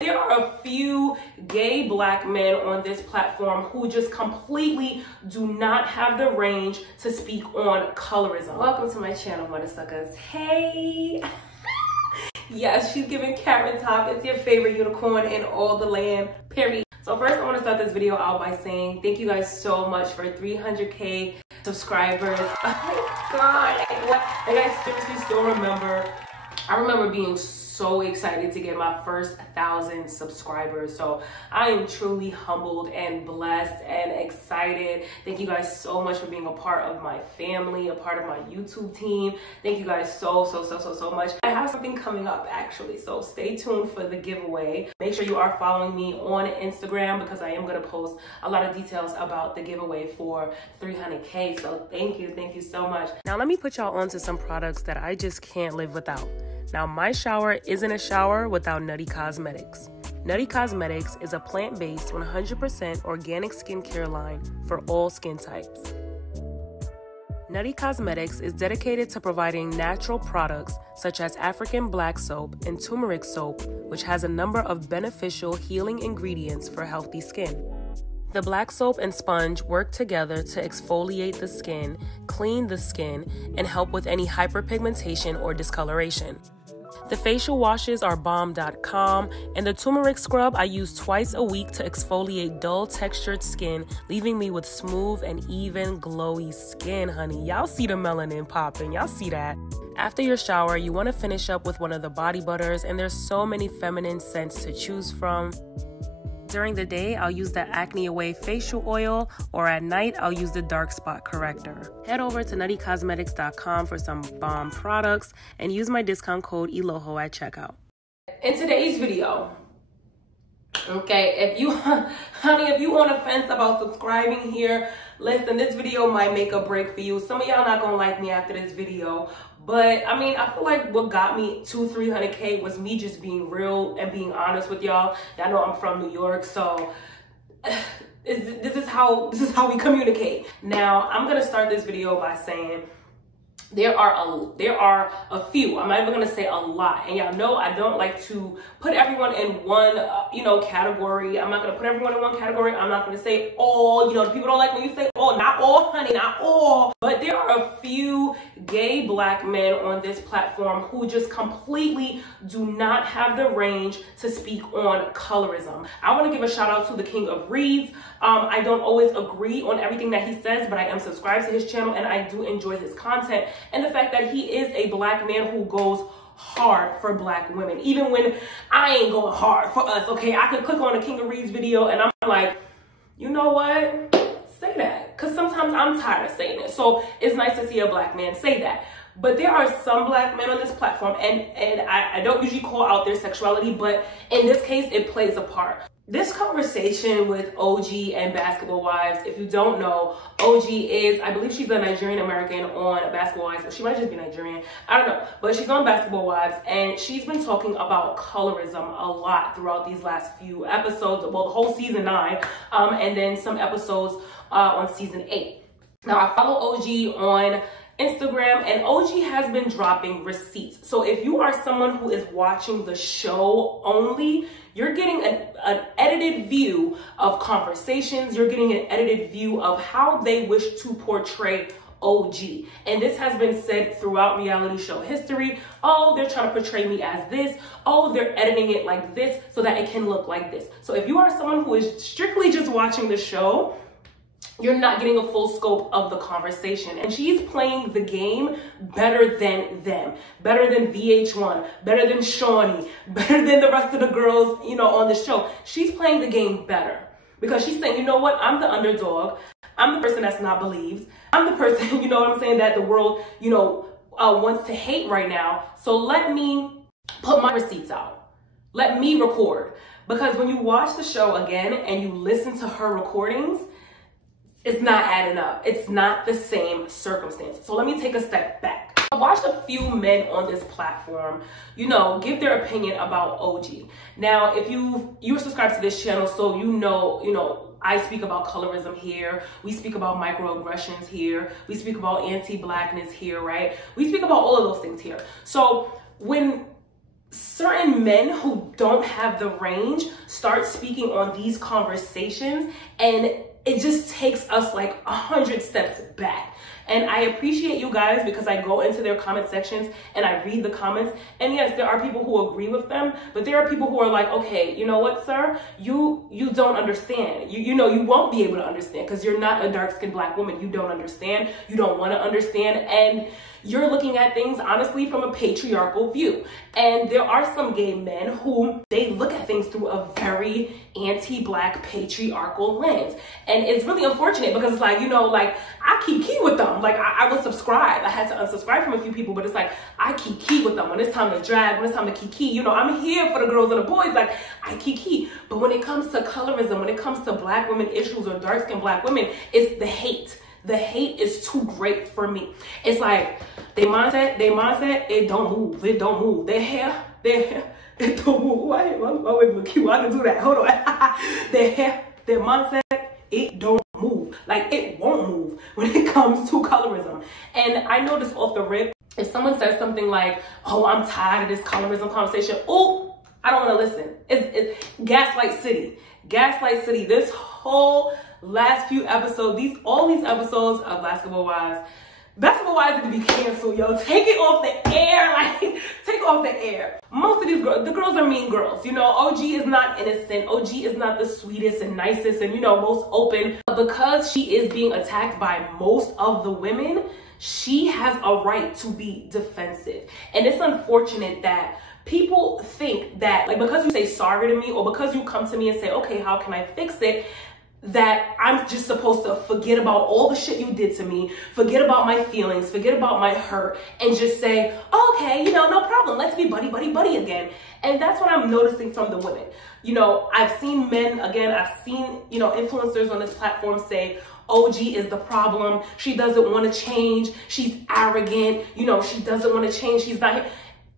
There are a few gay black men on this platform who just completely do not have the range to speak on colorism. Welcome to my channel, mother suckers. Hey! Yes, she's giving Karen Top. It's your favorite unicorn in all the land, period. So first, I want to start this video out by saying thank you guys so much for 300K subscribers. Oh my God, and I seriously still remember. I remember being so excited to get my first 1,000 subscribers. So I am truly humbled and blessed and excited. Thank you guys so much for being a part of my family, a part of my YouTube team. Thank you guys so much. I have something coming up actually, so stay tuned for the giveaway. Make sure you are following me on Instagram because I am going to post a lot of details about the giveaway for 300K. So thank you so much. Now let me put y'all onto some products that I just can't live without. Now, my shower isn't a shower without Nutty Cosmetics. Nutty Cosmetics is a plant-based 100% organic skincare line for all skin types. Nutty Cosmetics is dedicated to providing natural products such as African black soap and turmeric soap, which has a number of beneficial healing ingredients for healthy skin. The black soap and sponge work together to exfoliate the skin, clean the skin, and help with any hyperpigmentation or discoloration. The facial washes are bomb.com, and the turmeric scrub I use twice a week to exfoliate dull textured skin, leaving me with smooth and even glowy skin, honey. Y'all see the melanin popping, y'all see that. After your shower, you want to finish up with one of the body butters, and there's so many feminine scents to choose from. During the day, I'll use the Acne Away facial oil, or at night, I'll use the dark spot corrector. Head over to nuttycosmetics.com for some bomb products and use my discount code Eloho at checkout. In today's video, okay, if you on the fence about subscribing here, listen, this video might make a break for you. Some of y'all not gonna like me after this video. But I mean, I feel like what got me to 300K was me just being real and being honest with y'all. Y'all know I'm from New York, so this is how we communicate. Now, I'm gonna start this video by saying there are a few. I'm not even gonna say a lot, and y'all know I don't like to put everyone in one category. I'm not gonna put everyone in one category. I'm not gonna say all. People don't like when you say all. Not all, honey, not all. But there are a few gay black men on this platform who just completely do not have the range to speak on colorism. I want to give a shout out to the King of Reads. I don't always agree on everything that he says, but I am subscribed to his channel and I do enjoy his content. And the fact that he is a black man who goes hard for black women, even when I ain't going hard for us, okay? I could click on a King of Reads video and I'm like, you know what? Say that. Because sometimes I'm tired of saying it. So it's nice to see a black man say that. But there are some black men on this platform, and I don't usually call out their sexuality, but in this case, it plays a part. This conversation with OG and Basketball Wives, if you don't know, OG is, I believe she's a Nigerian American on Basketball Wives, but she might just be Nigerian. I don't know, but she's on Basketball Wives, and she's been talking about colorism a lot throughout these last few episodes, well, the whole season 9, and then some episodes on season 8. Now, I follow OG on Instagram, and OG has been dropping receipts. So if you are someone who is watching the show only, you're getting an edited view of conversations. You're getting an edited view of how they wish to portray OG. And this has been said throughout reality show history. Oh, they're trying to portray me as this. Oh, they're editing it like this so that it can look like this. So if you are someone who is strictly just watching the show, you're not getting a full scope of the conversation. And she's playing the game better than them, better than VH1, better than Shawnee, better than the rest of the girls, on the show. She's playing the game better because she's saying, you know what? I'm the underdog. I'm the person that's not believed. I'm the person, you know what I'm saying, that the world, wants to hate right now. So let me put my receipts out. Let me record. Because when you watch the show again and you listen to her recordings, it's not adding up. It's not the same circumstance. So let me take a step back. I watched a few men on this platform, give their opinion about OG. Now, if you're subscribed to this channel, so you know, I speak about colorism here. We speak about microaggressions here. We speak about anti-blackness here, right? We speak about all of those things here. So when certain men who don't have the range start speaking on these conversations, and it just takes us like 100 steps back. And I appreciate you guys because I go into their comment sections and I read the comments. And yes, there are people who agree with them, but there are people who are like, okay, you know what, sir? You don't understand. You know, you won't be able to understand because you're not a dark-skinned Black woman. You don't understand. You don't want to understand. And you're looking at things, honestly, from a patriarchal view. And there are some gay men who they look at things through a very anti-Black patriarchal lens. And it's really unfortunate because it's like, you know, like I kiki with them. Like I would subscribe. I had to unsubscribe from a few people, but it's like I kiki with them. When it's time to drag, when it's time to kiki, you know, I'm here for the girls and the boys. Like I kiki. But when it comes to colorism, when it comes to Black women issues or dark-skinned Black women, it's the hate. The hate is too great for me. It's like their mindset, it don't move. It don't move. Their hair, it don't move. My wig look cute. I can do that. Hold on. Their hair, their mindset, it don't move. Like it won't move when it comes to colorism. And I know this off the rip. If someone says something like, oh, I'm tired of this colorism conversation. Oh, I don't want to listen. It's Gaslight City. Gaslight City. This whole last few episodes, all these episodes of Basketball Wives need to be canceled, yo. Take it off the air, like take off the air. Most of these girls, the girls are mean girls. You know, OG is not innocent. OG is not the sweetest and nicest and, you know, most open. But because she is being attacked by most of the women, she has a right to be defensive. And it's unfortunate that people think that, like, because you say sorry to me or because you come to me and say, okay, how can I fix it, that I'm just supposed to forget about all the shit you did to me, forget about my feelings, forget about my hurt, and just say, okay, you know, no problem. Let's be buddy, buddy, buddy again. And that's what I'm noticing from the women. You know, I've seen men, again, I've seen, you know, influencers on this platform say, OG is the problem. She doesn't want to change. She's arrogant. You know, she doesn't want to change. She's not.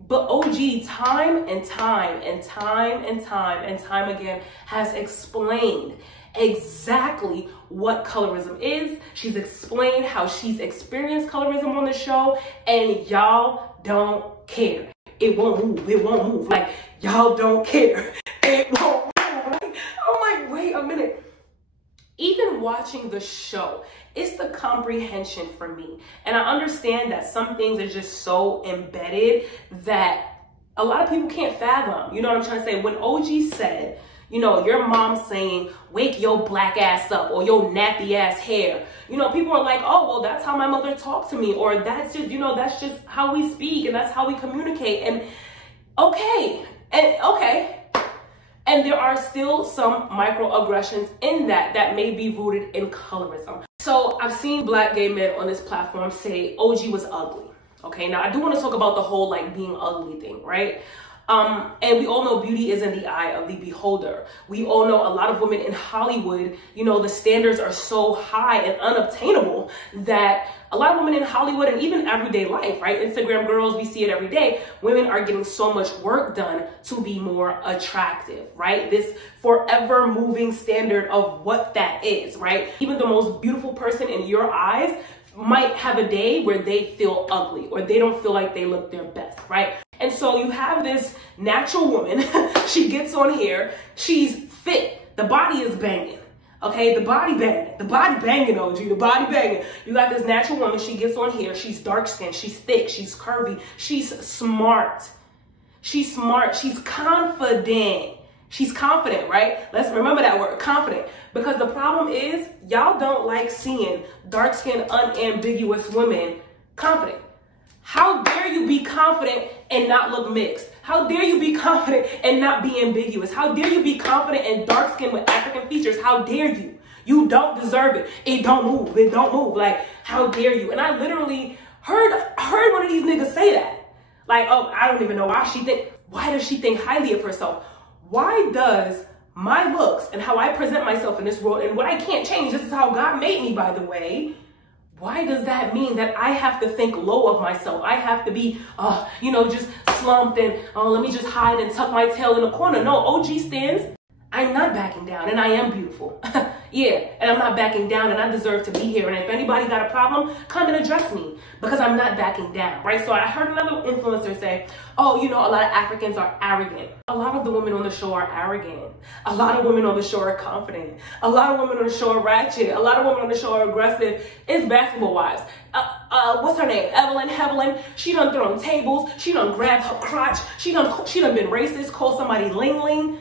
But OG time and time and time and time and time again has explained exactly what colorism is. She's explained how she's experienced colorism on the show, and y'all don't care. It won't move. It won't move. Like, y'all don't care. It won't move. Like, I'm like, wait a minute. Even watching the show, it's the comprehension for me. And I understand that some things are just so embedded that a lot of people can't fathom. You know what I'm trying to say? When OG said, you know, your mom saying, wake your Black ass up, or your nappy ass hair. You know, people are like, oh, well, that's how my mother talked to me. Or that's just, you know, that's just how we speak and that's how we communicate. And okay. And there are still some microaggressions in that may be rooted in colorism. So I've seen Black gay men on this platform say OG was ugly. Okay, now I do want to talk about the whole like being ugly thing, right? And we all know beauty is in the eye of the beholder. We all know a lot of women in Hollywood, you know, the standards are so high and unobtainable that a lot of women in Hollywood and even everyday life, right? Instagram girls, we see it every day. Women are getting so much work done to be more attractive, right? This forever moving standard of what that is, right? Even the most beautiful person in your eyes might have a day where they feel ugly or they don't feel like they look their best, right? And so you have this natural woman, she gets on here, she's fit, the body is banging, okay? The body banging, OG, the body banging. You got this natural woman, she gets on here, she's dark skinned, she's thick, she's curvy, she's smart, she's confident. She's confident, right? Let's remember that word, confident. Because the problem is, y'all don't like seeing dark-skinned, unambiguous women confident. How dare you be confident and not look mixed? How dare you be confident and not be ambiguous? How dare you be confident and dark-skinned with African features? How dare you? You don't deserve it. It don't move. It don't move. Like, how dare you? And I literally heard one of these niggas say that. Like, oh, I don't even know why does she think highly of herself? Why does my looks and how I present myself in this world and what I can't change, this is how God made me, by the way, why does that mean that I have to think low of myself? I have to be, you know, just slumped and, oh, let me just hide and tuck my tail in the corner. No, OG stands I'm not backing down, and I am beautiful. Yeah, and I'm not backing down, and I deserve to be here. And if anybody got a problem, come and address me, because I'm not backing down, right? So I heard another influencer say, oh, you know, a lot of Africans are arrogant. A lot of the women on the show are arrogant. A lot of women on the show are confident. A lot of women on the show are ratchet. A lot of women on the show are aggressive. It's basketball wives. What's her name? Evelyn. She done thrown tables. She done grabbed her crotch. She done been racist, called somebody ling.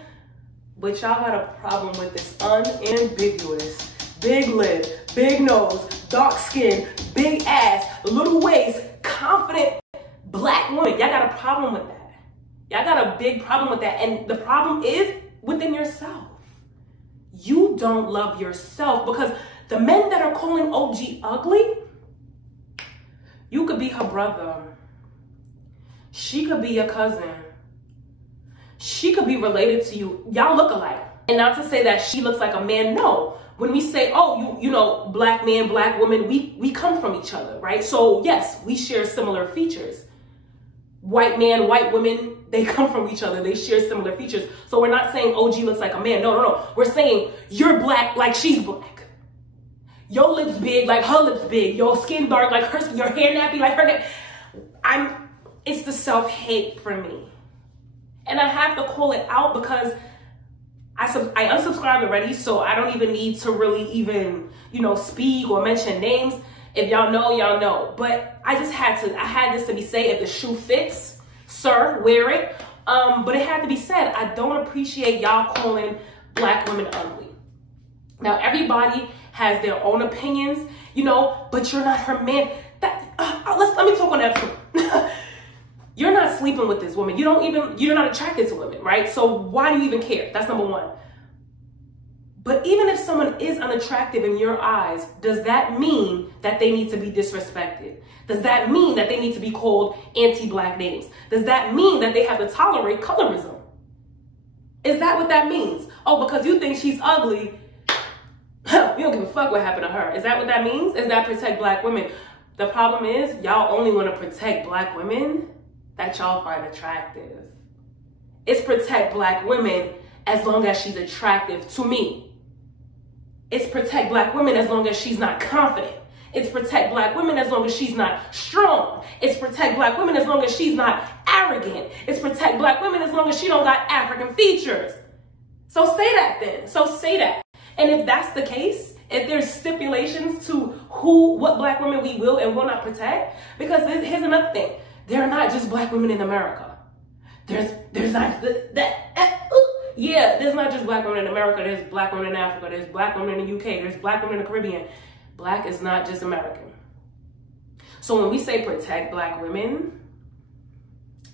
But y'all got a problem with this unambiguous, big lip, big nose, dark skin, big ass, little waist, confident black woman. Y'all got a problem with that. Y'all got a big problem with that. And the problem is within yourself. You don't love yourself, because the men that are calling OG ugly, you could be her brother. She could be your cousin. She could be related to you. Y'all look alike. And not to say that she looks like a man, no. When we say, oh, you know, black man, black woman, we come from each other, right? So yes, we share similar features. White man, white women, they come from each other. They share similar features. So we're not saying OG looks like a man. No. We're saying you're black like she's black. Your lips big like her lips big. Your skin dark like her, your hair nappy like her. It's the self-hate for me. And I have to call it out, because I unsubscribed already, so I don't even need to really even, you know, speak or mention names. If y'all know, y'all know. But I had this to be said. If the shoe fits, sir, wear it. But it had to be said. I don't appreciate y'all calling black women ugly. Now, everybody has their own opinions, you know, but you're not her man. Let me talk on that. You're not sleeping with this woman. You're not attracted to women, right? So why do you even care? That's number one. But even if someone is unattractive in your eyes, does that mean that they need to be disrespected? Does that mean that they need to be called anti-black names? Does that mean that they have to tolerate colorism? Is that what that means? Oh, because you think she's ugly, you don't give a fuck what happened to her. Is that what that means? Is that protect black women? The problem is y'all only want to protect black women that y'all find attractive. It's protect black women as long as she's attractive to me. It's protect black women as long as she's not confident. It's protect black women as long as she's not strong. It's protect black women as long as she's not arrogant. It's protect black women as long as she don't got African features. So say that then. So say that. And if that's the case, if there's stipulations to what black women we will and will not protect, because here's another thing. There are not just black women in America. There's not there's not just black women in America. There's black women in Africa. There's black women in the UK. There's black women in the Caribbean. Black is not just American. So when we say protect black women,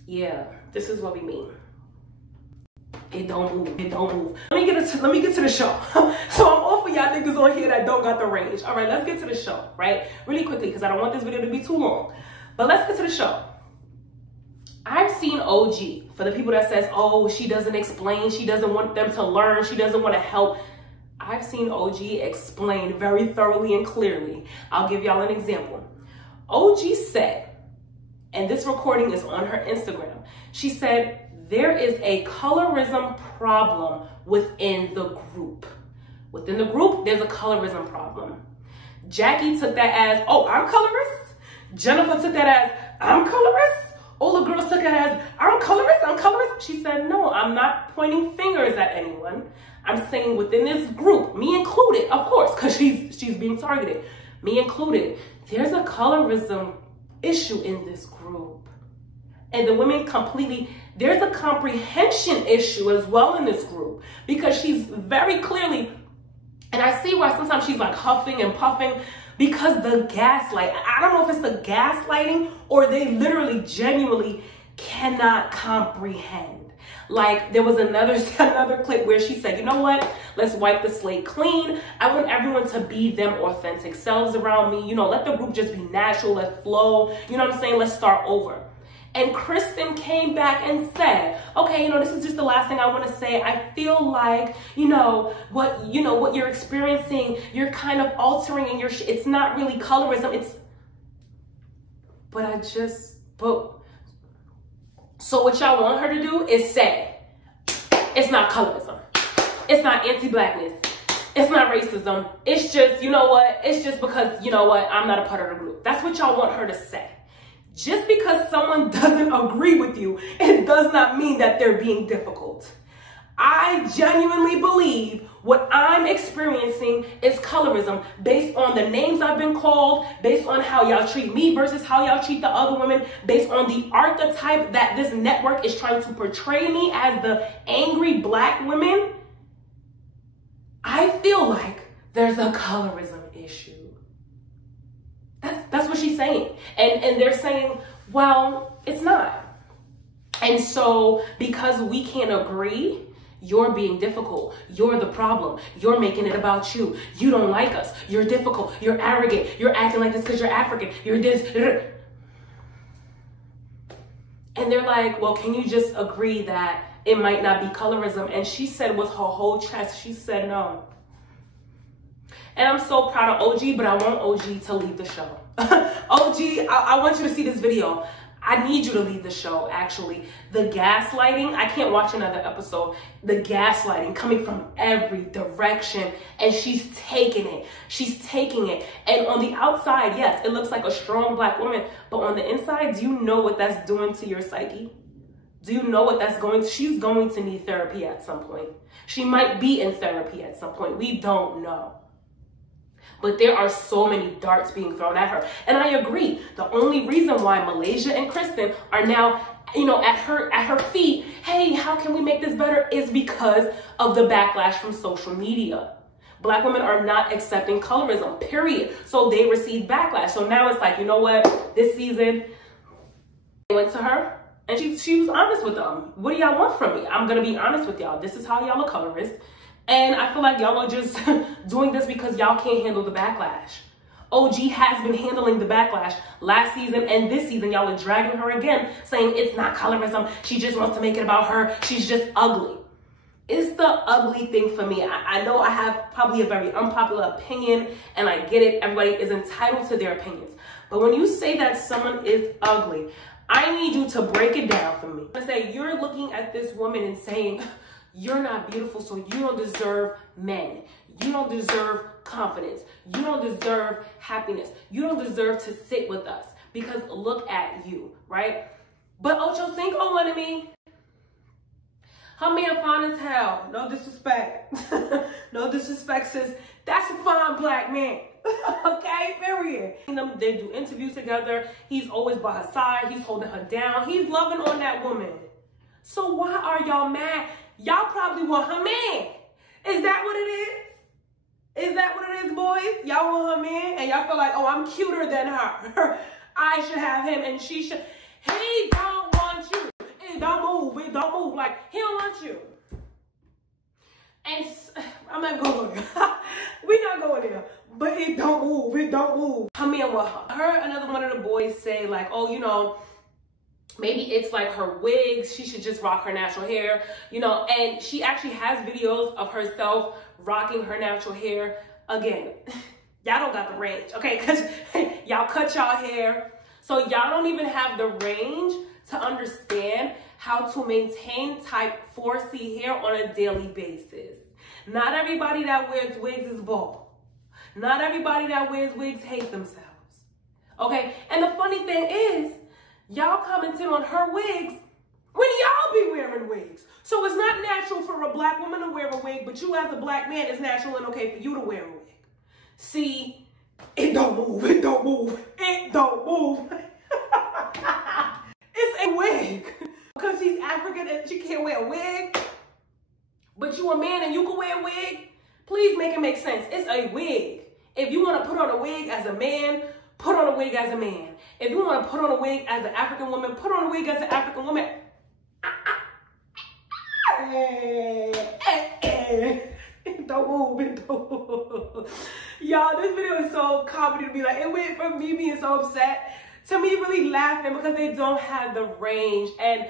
yeah, this is what we mean. It don't move. It don't move. Let me get to the show. So I'm all for y'all niggas on here that don't got the range. All right, let's get to the show, right? Really quickly, because I don't want this video to be too long. But let's get to the show. I've seen OG, for the people that says, oh, she doesn't explain, she doesn't want them to learn, she doesn't want to help. I've seen OG explain very thoroughly and clearly. I'll give y'all an example. OG said, and this recording is on her Instagram, she said, there is a colorism problem within the group. Within the group, there's a colorism problem. Jackie took that as, oh, I'm colorist. Jennifer took that as, I'm colorist. All the girls took it as, I'm colorist. She said, no, I'm not pointing fingers at anyone. I'm saying within this group, me included, of course, because she's being targeted, me included, there's a colorism issue in this group. And the women there's a comprehension issue as well in this group, because she's very clearly, and I see why sometimes she's like huffing and puffing, because the gaslight, I don't know if it's the gaslighting or they literally genuinely cannot comprehend. Like there was another clip where she said, you know what, let's wipe the slate clean. I want everyone to be them authentic selves around me. You know, let the group just be natural, let flow. You know what I'm saying? Let's start over. And Kristen came back and said, okay, you know, this is just the last thing I want to say. I feel like, what you're experiencing, you're kind of altering and it's not really colorism. So what y'all want her to do is say, it's not colorism. It's not anti-blackness. It's not racism. It's just, you know what? It's just because, you know what? I'm not a part of the group. That's what y'all want her to say. Just because someone doesn't agree with you, it does not mean that they're being difficult. I genuinely believe what I'm experiencing is colorism based on the names I've been called, based on how y'all treat me versus how y'all treat the other women, based on the archetype that this network is trying to portray me as the angry black women. I feel like there's a colorism issue. That's what she's saying. And they're saying, well, it's not. And so because we can't agree, you're being difficult. You're the problem. You're making it about you. You don't like us. You're difficult. You're arrogant. You're acting like this because you're African. You're this. And they're like, well, can you just agree that it might not be colorism? And she said with her whole chest, she said no. And I'm so proud of OG, but I want OG to leave the show. OG, I want you to see this video. I need you to leave the show, actually. The gaslighting, I can't watch another episode. The gaslighting coming from every direction, and she's taking it. She's taking it. And on the outside, yes, it looks like a strong black woman, but on the inside, do you know what that's doing to your psyche? Do you know what that's going to? She's going to need therapy at some point. She might be in therapy at some point. We don't know. But there are so many darts being thrown at her. And I agree. The only reason why Malaysia and Kristen are now, you know, at her feet, hey, how can we make this better, is because of the backlash from social media. Black women are not accepting colorism, period. So they received backlash. So now it's like, you know what? This season, they went to her and she was honest with them. What do y'all want from me? I'm going to be honest with y'all. This is how y'all are colorist. And I feel like y'all are just doing this because y'all can't handle the backlash. OG has been handling the backlash last season, and this season y'all are dragging her again, saying it's not colorism. She just wants to make it about her. She's just ugly. It's the ugly thing for me. I know I have probably a very unpopular opinion, and I get it. Everybody is entitled to their opinions. But when you say that someone is ugly, I need you to break it down for me. I say you're looking at this woman and saying, you're not beautiful, so you don't deserve men. You don't deserve confidence. You don't deserve happiness. You don't deserve to sit with us because look at you, right? But Ocho Cinco wanted me. Her man fine as hell. No disrespect. No disrespect, sis. That's a fine black man. Okay, period. They do interviews together. He's always by her side. He's holding her down. He's loving on that woman. So why are y'all mad? Y'all probably want her man. Is that what it is? Is that what it is, boys? Y'all want her man and y'all feel like, oh, I'm cuter than her. I should have him and she should. He don't want you. It don't move. It don't move. Like, he don't want you. And I'm not going there. We're not going there. But it don't move. It don't move. Her man with her. Her, another one of the boys say like, oh, you know, maybe it's like her wigs. She should just rock her natural hair, you know, and she actually has videos of herself rocking her natural hair. Again, y'all don't got the range, okay? Because y'all cut y'all hair. So y'all don't even have the range to understand how to maintain type 4C hair on a daily basis. Not everybody that wears wigs is bald. Not everybody that wears wigs hate themselves, okay? And the funny thing is, y'all commented on her wigs when y'all be wearing wigs. So it's not natural for a black woman to wear a wig, but you as a black man, it's natural and okay for you to wear a wig. See, it don't move, it don't move, it don't move. It's a wig. Because she's African and she can't wear a wig, but you a man and you can wear a wig, please make it make sense. It's a wig. If you want to put on a wig as a man, put on a wig as a man. If you want to put on a wig as an African woman, put on a wig as an African woman. Don't move, don't move. Y'all, this video is so comedy to be like, it went from me being so upset to me really laughing because they don't have the range. And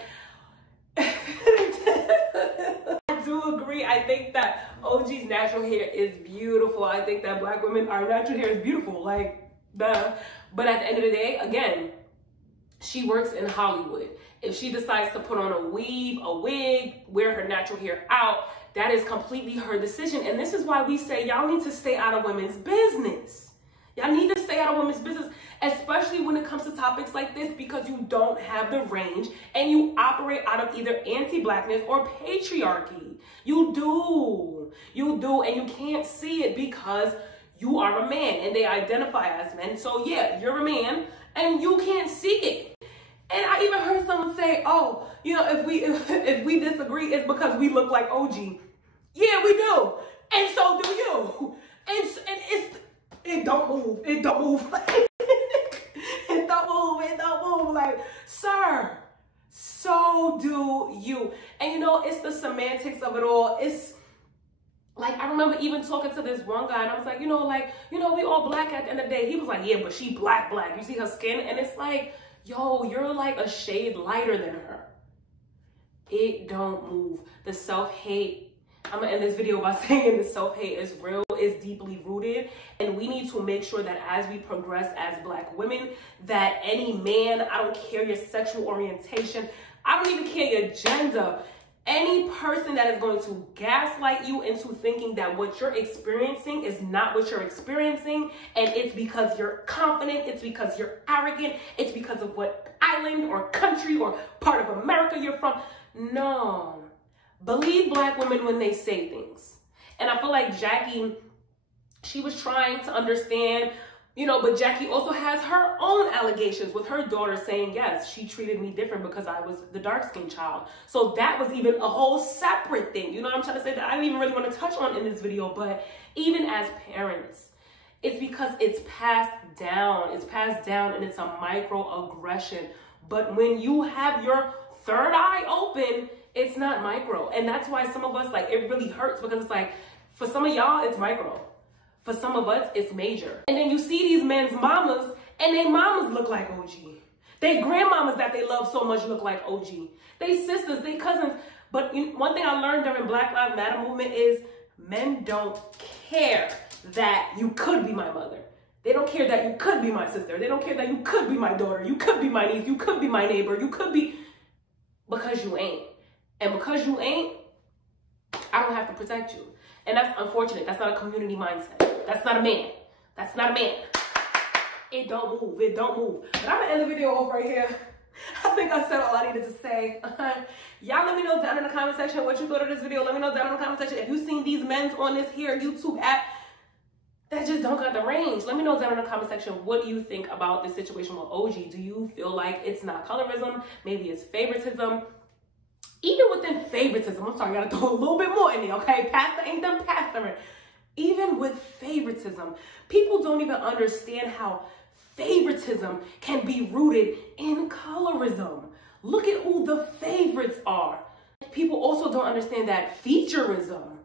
I do agree. I think that OG's natural hair is beautiful. I think that black women, our natural hair is beautiful. Like, duh. But at the end of the day, again, She works in Hollywood. If she decides to put on a weave, a wig, wear her natural hair out, that is completely her decision. And this is why we say y'all need to stay out of women's business. Y'all need to stay out of women's business, especially when it comes to topics like this, because you don't have the range and you operate out of either anti-blackness or patriarchy. You do, and you can't see it because you are a man and they identify as men. So yeah, you're a man and you can't see it. And I even heard someone say, oh, you know, if we disagree, it's because we look like OG. Yeah, we do. And so do you. And it don't move. It don't move. It don't move. Like, sir, so do you. And you know, it's the semantics of it all. It's like, I remember even talking to this one guy and I was like, we all black at the end of the day. He was like, yeah, but she black. You see her skin? And it's like, yo, you're like a shade lighter than her. It don't move. The self-hate, I'm gonna end this video by saying the self-hate is real, is deeply rooted, and we need to make sure that as we progress as Black women, that any man, I don't care your sexual orientation, I don't even care your gender, any person that is going to gaslight you into thinking that what you're experiencing is not what you're experiencing, and it's because you're confident, it's because you're arrogant, it's because of what island or country or part of America you're from. No. Believe Black women when they say things. And I feel like Jackie, she was trying to understand, but Jackie also has her own allegations with her daughter saying, yes, she treated me different because I was the dark-skinned child. So that was even a whole separate thing. You know what I'm trying to say? That I didn't even really want to touch on in this video, but even as parents, it's because it's passed down. It's passed down and it's a microaggression. But when you have your third eye open, it's not micro. And that's why some of us, like, it really hurts because it's like, for some of y'all, it's micro. For some of us, it's major. And then you see these men's mamas, and their mamas look like OG. Their grandmamas that they love so much look like OG. They sisters, they cousins. But one thing I learned during Black Lives Matter movement is men don't care that you could be my mother. They don't care that you could be my sister. They don't care that you could be my daughter. You could be my niece. You could be my neighbor. You could be, because you ain't. And because you ain't, I don't have to protect you. And that's unfortunate. That's not a community mindset. That's not a man. That's not a man. It don't move. It don't move. But I'm going to end the video off right here. I think I said all I needed to say. Y'all let me know down in the comment section what you thought of this video. Let me know down in the comment section if you've seen these men's on this here YouTube app that just don't got the range. Let me know down in the comment section what you think about this situation with OG. Do you feel like it's not colorism? Maybe it's favoritism? Even within favoritism, I'm sorry, I gotta throw a little bit more in there, okay? Pastor ain't done pastoring. Even with favoritism, people don't even understand how favoritism can be rooted in colorism. Look at who the favorites are. People also don't understand that featureism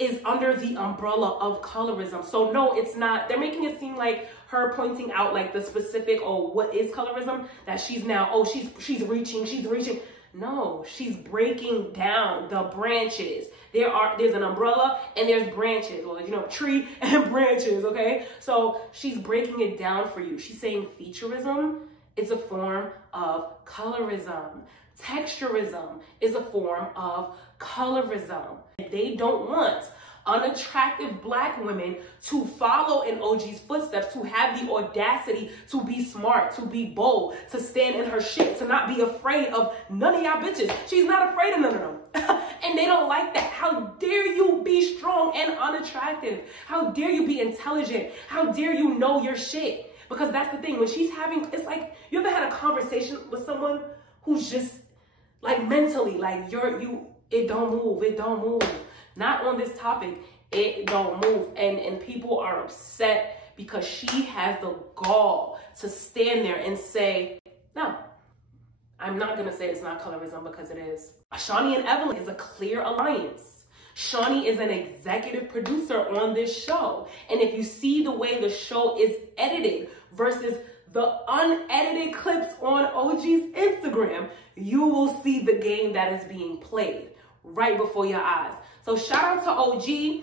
is under the umbrella of colorism. So no, it's not. They're making it seem like her pointing out like the specific, what is colorism? That she's now, she's reaching. No, she's breaking down the branches. There's an umbrella and there's branches, or tree and branches, okay? So she's breaking it down for you. She's saying featureism is a form of colorism. Texturism is a form of colorism. They don't want unattractive Black women to follow in OG's footsteps, to have the audacity to be smart, to be bold, to stand in her shit, to not be afraid of none of y'all bitches. She's not afraid of none of them. And they don't like that. How dare you be strong and unattractive? How dare you be intelligent? How dare you know your shit? Because that's the thing. When she's having, it's like, you ever had a conversation with someone who's just like mentally, like it don't move. Not on this topic, it don't move. And people are upset because she has the gall to stand there and say, no, I'm not gonna say it's not colorism because it is. Shawnee and Evelyn is a clear alliance. Shawnee is an executive producer on this show. And if you see the way the show is edited versus the unedited clips on OG's Instagram, you will see the game that is being played right before your eyes. So shout out to OG,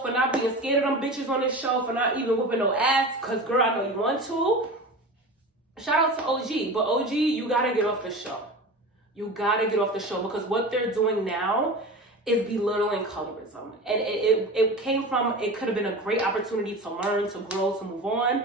for not being scared of them bitches on this show, for not even whooping no ass, because girl, I know you want to. shout out to OG, but OG, you gotta get off the show. You gotta get off the show, because what they're doing now is belittling colorism. And it came from, it could have been a great opportunity to learn, to grow, to move on.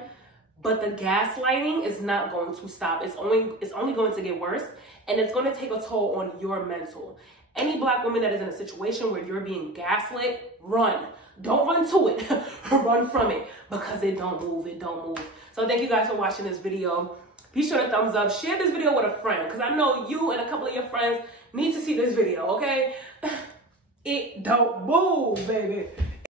But the gaslighting is not going to stop. It's only going to get worse, and it's going to take a toll on your mental. Any Black woman that is in a situation where you're being gaslit, run. Don't run to it. Run from it, because it don't move. It don't move. So thank you guys for watching this video. Be sure to thumbs up. Share this video with a friend, because I know you and a couple of your friends need to see this video, okay? It don't move, baby.